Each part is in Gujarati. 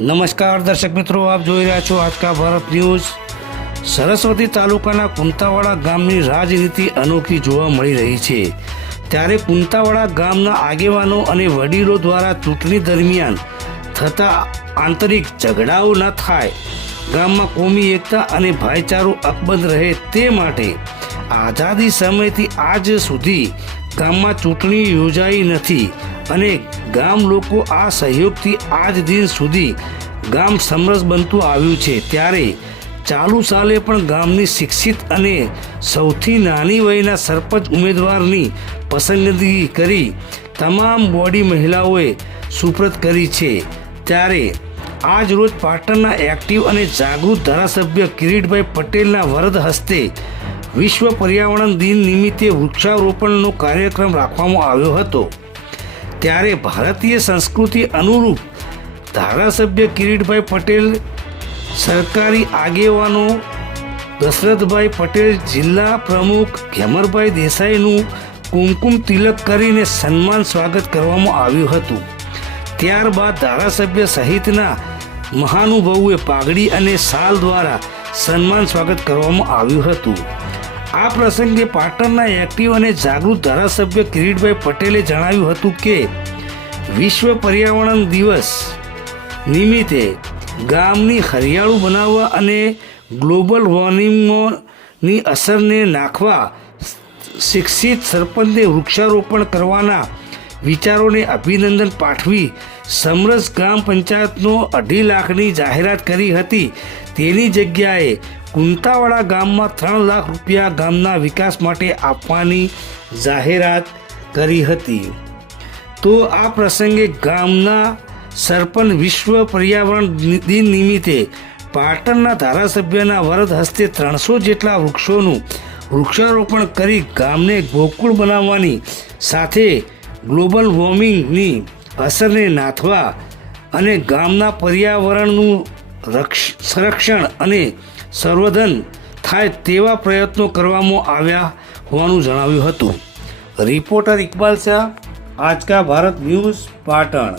નમસ્કાર દર્શક મિત્રો, આપ જોઈ રહ્યા છો આજકા ભારત ન્યૂઝ। સરસ્વતી તાલુકાના કુંતાવાડા ગામની રાજનીતિ અનોખી જોવા મળી રહી છે। ત્યારે કુંતાવાડા ગામના આગેવાનો અને વડીલો દ્વારા ચૂંટણી દરમિયાન થતા આંતરિક ઝઘડાઓ ન થાય, ગામમાં કોમી એકતા અને ભાઈચારો અકબંધ રહે તે માટે આઝાદી સમયથી આજ સુધી ગામમાં ચૂંટણી યોજાઈ નથી અને ગામ લોકો આ સહયોગથી આજ દિન સુધી ગામ સમરસ બનતું આવ્યું છે। ત્યારે ચાલુ સાલે પણ ગામની શિક્ષિત અને સૌથી નાની વયના સરપંચ ઉમેદવારની પસંદગી કરી તમામ બોડી મહિલાઓએ સુપ્રત કરી છે। ત્યારે આજ રોજ પાટણના એક્ટિવ અને જાગૃત ધારાસભ્ય કિરીટભાઈ પટેલના વરદ હસ્તે વિશ્વ પર્યાવરણ દિન નિમિત્તે વૃક્ષારોપણનો કાર્યક્રમ રાખવામાં આવ્યો હતો। ત્યારે ભારતીય સંસ્કૃતિ અનુરૂપ ધારાસભ્ય કિરીટભાઈ પટેલ, સરકારી આગેવાનો દશરથભાઈ પટેલ, જિલ્લા પ્રમુખ ઘેમરભાઈ દેસાઈનું કુમકુમ તિલક કરીને સન્માન સ્વાગત કરવામાં આવ્યું હતું। ત્યારબાદ ધારાસભ્ય સહિતના મહાનુભાવોએ પાઘડી અને શાલ દ્વારા સન્માન સ્વાગત કરવામાં આવ્યું હતું। આ પ્રસંગે પાટણના એક્ટિવ અને જાગૃત ધારાસભ્ય કિરીટભાઈ પટેલે જણાવ્યું હતું કે વિશ્વ પર્યાવરણ દિવસ નિમિત્તે ગામની હરિયાળું બનાવવા અને ગ્લોબલ વોર્મિંગની અસરને નાખવા શિક્ષિત સરપંચને વૃક્ષારોપણ કરવાના વિચારોને અભિનંદન પાઠવી સમરસ ગ્રામ પંચાયતનો 2.5 લાખની જાહેરાત કરી હતી। તેની જગ્યાએ કુંતાવાડા ગામમાં 3 લાખ રૂપિયા ગામના વિકાસ માટે આપવાની જાહેરાત કરી હતી। તો આ પ્રસંગે ગામના સરપંચ વિશ્વ પર્યાવરણ દિન નિમિત્તે પાટણના ધારાસભ્યના વરદ હસ્તે 300 જેટલા વૃક્ષોનું વૃક્ષારોપણ કરી ગામને ગોકુળ બનાવવાની સાથે ગ્લોબલ વોર્મિંગની અસરને નાથવા અને ગામના પર્યાવરણનું સંરક્ષણ અને સંવર્ધન થાય તેવા પ્રયત્નો કરવામાં આવ્યા હોવાનું જણાવ્યું હતું। Reporter Iqbal Shah, Aajka Bharat news, Patan.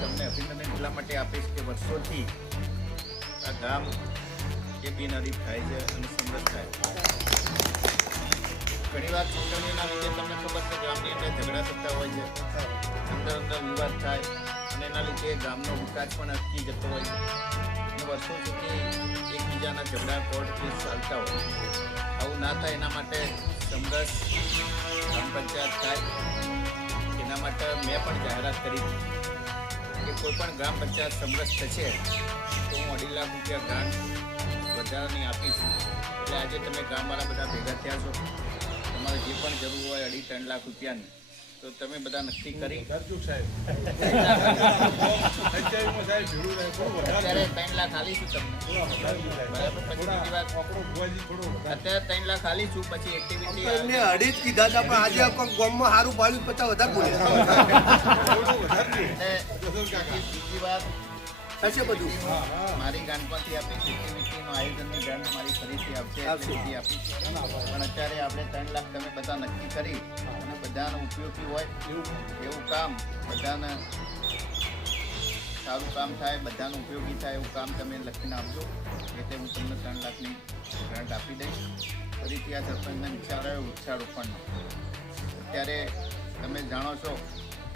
તમને અભિનંદન એટલા માટે આપીશ કે વર્ષોથી આ ગામ એ બિનહરીફ થાય છે અને સમૃદ્ધ થાય છે। ઘણીવાર ચૂંટણીના લીધે તમને ખબર છે ગામની અંદર ઝઘડા થતા હોય છે, અંદર વિવાદ થાય અને એના લીધે ગામનો વિકાસ પણ અટકી જતો હોય છે અને વર્ષો સુધી એકબીજાના ઝઘડા કોર્ટ કેસ ચાલતા હોય। આવું ના થાય એના માટે સમરસ ગ્રામ પંચાયત થાય એના માટે મેં પણ જાહેરાત કરી કે કોઈ પણ ગ્રામ પંચાયત સમરસ થશે તો હું 2.5 લાખ રૂપિયા ગ્રાન્ટ વધારાની આપીશ। એટલે આજે તમે ગામવાળા બધા ભેગા થયા છો, તમારે જે પણ જરૂર હોય 2.5-3 લાખ રૂપિયાની તો તમે બધા નક્કી કરી અત્યારે 3 લાખ આલીશું તમને, બરાબર? પછી બીજી વાત, અત્યારે 3 લાખ આલીશું, પછી એક્ટિવિટી અઢી જ કીધા હતા પણ આજે ગામમાં સારું પાડ્યું 50 વધારે બોલ્યા। બીજી વાત થશે બધું મારી ગાંઠમાંથી આપી એક્ટિવિટીનું આયોજનની ગાંઠ મારી ફરીથી આપશે આપી, પણ અત્યારે આપણે 3 લાખ તમે બધા નક્કી કરી અને બધાને ઉપયોગી હોય એવું કામ, બધાને સારું કામ થાય, બધાને ઉપયોગી થાય એવું કામ તમે લખીને આપજો, એટલે હું તમને 3 લાખની ગ્રાન્ટ આપી દઈશ। ફરીથી આ સરપંચના વિચાર આવ્યો વૃક્ષારોપણનો। અત્યારે તમે જાણો છો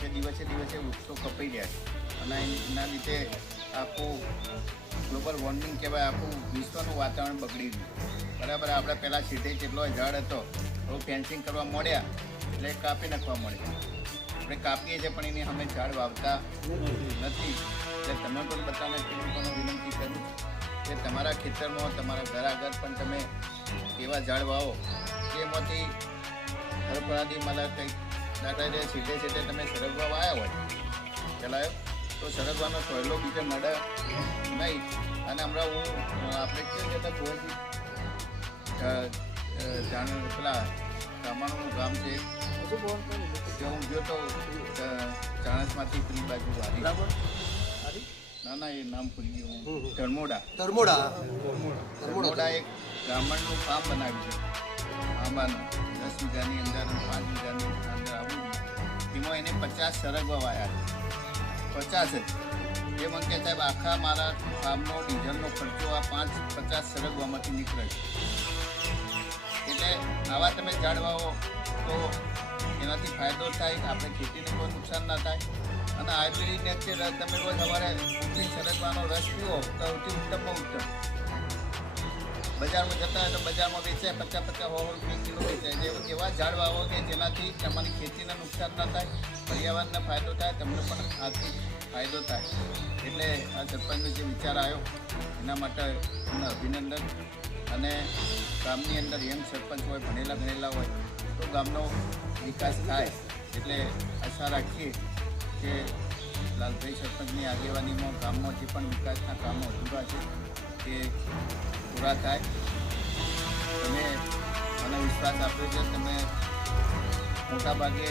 કે દિવસે દિવસે વૃક્ષો કપાઈ રહ્યા છે અને એના લીધે આખું ગ્લોબલ વોર્મિંગ કહેવાય, આખું વિશ્વનું વાતાવરણ બગડી ગયું, બરાબર? આપણે પહેલાં સીધે જેટલો ઝાડ હતો હવે ફેન્સિંગ કરવા મળ્યા એટલે કાપી નાખવા મળ્યા, આપણે કાપીએ છીએ પણ એની અમે ઝાડ વાવતા નથી। એટલે તમે પણ બધાને ખેડૂતોને વિનંતી કરું કે તમારા ખેતરમાં, તમારા ઘર આગળ પણ તમે એવા ઝાડ વાવો કે એમાંથી હરભરાદી મને કંઈક દાખલા સીધે સીધે તમે સરગવા વાયા હોય ચલાયો તો સરગવાનો સહેલો બીજો નડે નહીં। અને હમણાં હું આપણે કેવું કહેતા ગોળજી પેલા કામાણું ગામ છે કે હું ગયો તો ચાણસમાંથી પેલી બાજુ વારી, ના એ નામ ભૂલી ગયું હું, ધર્મોડા એક બ્રાહ્મણનું ફાર્મ બનાવ્યું છે આંબાનું, 10 વીઘાની અંદર 5 વીઘાની અંદર આવું, એમાં એને 50 સરગવા વાયા, 50 જ એ મને કે સાહેબ આખા મારા ફાર્મનો ડીઝલનો ખર્ચો આ 5-50 સરગવામાંથી નીકળે છે. એટલે આવા તમે ઝાડ વાવો તો એનાથી ફાયદો થાય, આપણે ખેતીને કોઈ નુકસાન ના થાય. અને હાઇબ્રિડ નેચરલ તમે રોજ સવારે ઉઠી સરગવાનો રસ પીવો તો સૌથી ઉત્તમમાં ઉત્તમ. બજારમાં જતા હોય તો બજારમાં વેચાય 50-50 100 કિલો વેચાય. એવા ઝાડ વાવો કે જેનાથી તમારી ખેતીને નુકસાન ના થાય, પર્યાવરણને ફાયદો થાય, તમને પણ આર્થિક ફાયદો થાય. એટલે આ સરપંચનો જે વિચાર આવ્યો એના માટે એમને અભિનંદન. અને ગામની અંદર યંગ સરપંચ હોય, ભણેલા ગણેલા હોય તો ગામનો વિકાસ થાય. એટલે આશા રાખીએ કે લાલભાઈ સરપંચની આગેવાનીમાં ગામમાં જે પણ વિકાસના કામો અધૂરા છે તે પૂરા થાય. તમે મને વિશ્વાસ આપ્યો છે, તમે મોટાભાગે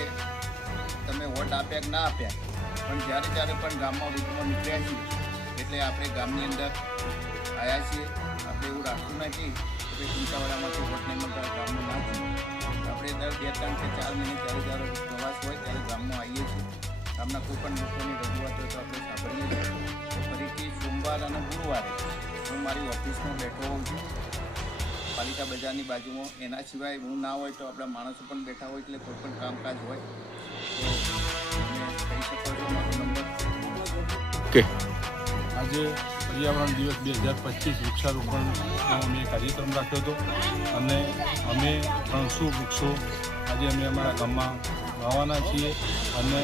તમે વોટ આપ્યા કે ના આપ્યા, પણ જ્યારે પણ ગામમાં રીતમાં નીકળ્યા છીએ એટલે આપણે ગામની અંદર આવ્યા છીએ. આપણે એવું રાખવું નથી કે ચિંતાવાડામાંથી વોટ નહીં મળતા ગામમાં ના છીએ. આપણે દર 2-3 કે 4 મહિને જ્યારે પ્રવાસ હોય ત્યારે ગામમાં આવીએ છીએ. ગામના કોઈ પણ લોકોની રજૂઆત હોય તો આપણે સાંભળીએ છીએ. ફરીથી સોમવાર અને ગુરુવારે હું મારી ઓફિસમાં બેઠો હોઉં છું, પાલિકા બજારની બાજુમાં. એના સિવાય હું ના હોય તો આપણા માણસો પણ બેઠા હોય, એટલે કોઈ પણ કામકાજ હોય તો તમે કહી શકો છો. મારો નંબર ઓકે. આજે પર્યાવરણ દિવસ 2025 વૃક્ષારોપણનો અમે કાર્યક્રમ રાખ્યો હતો અને અમે 300 વૃક્ષો આજે અમે અમારા ગામમાં વાવવાના છીએ. અને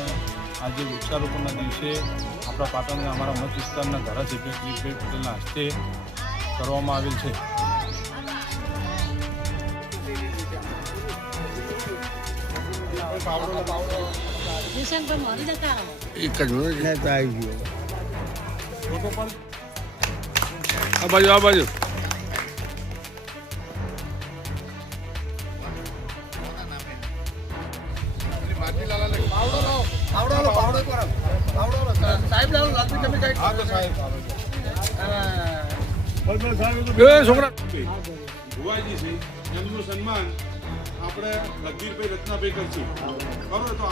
આજે વૃક્ષારોપણના દિવસે આપણા પાટણના અમારા મત વિસ્તારના ધારાસભ્ય દિલીપભાઈ પટેલના હસ્તે કરવામાં આવેલ છે. એક જ મિનિટ તો આવી ગયો. ફોટો પણ આ બાજુ છોકરા ભુવાજી છે એમનું સન્માન આપણે લગીરભાઈ રત્નાભાઈ કરશું. બરોબર તો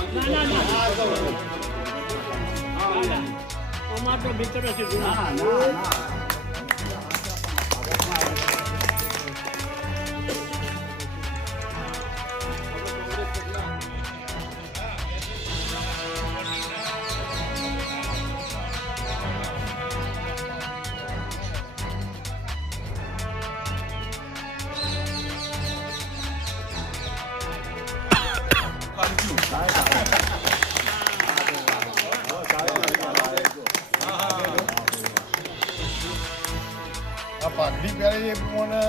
પાઘડી પહેરે એ મને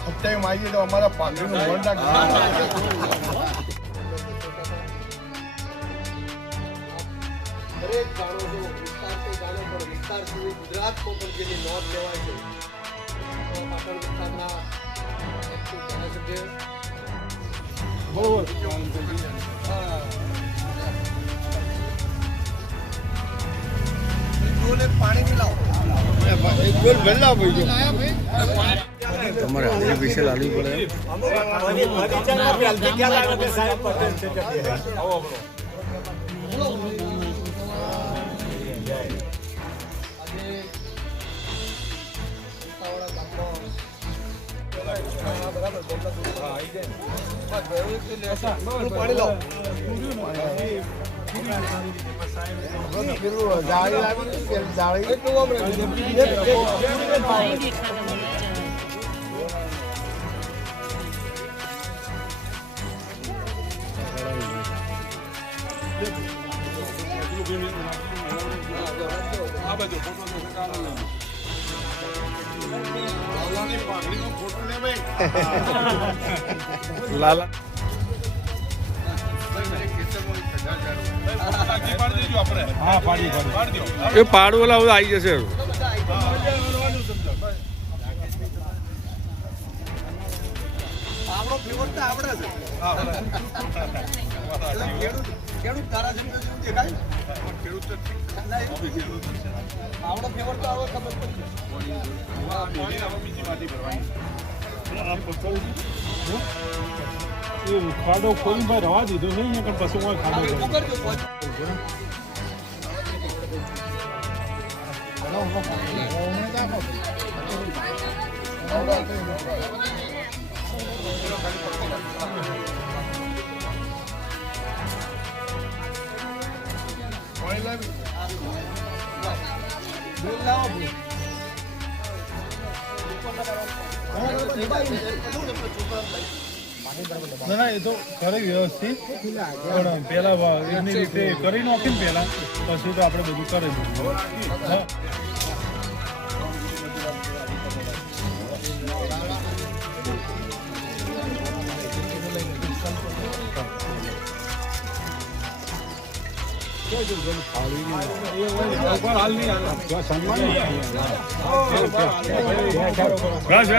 સત્યાવીસ માગીએ તો અમારા પાઘડીનું મન દરેક જાણો છો, વિસ્તાર તો જાણો, પણ વિસ્તાર સુધી ગુજરાતમાં પણ જેની નોંધ લેવાય છે તો પાટણ વિસ્તારના ધારાસભ્ય પાણી મિલાવો. તમારે હાજરી વિશે લાવવી પડે. પાણી લાવો. લાલા એ પાડું ઓલા આવી જશે. આપણો ફેવર તો આવડે છે. ખેડૂત ધારાસભ્ય જેવું દેખાય. આવડો ફેવર તો આવે ખબર પડશે. ખાડો ખોલી ભાઈ રવા દીધો નહીં પણ પછી ખાડો ના એ તો કરે વ્યવસ્થિત પણ પેલા એની રીતે કરી નાખીને પેલા પછી તો આપણે બધું કરી દઈએ હા રાજ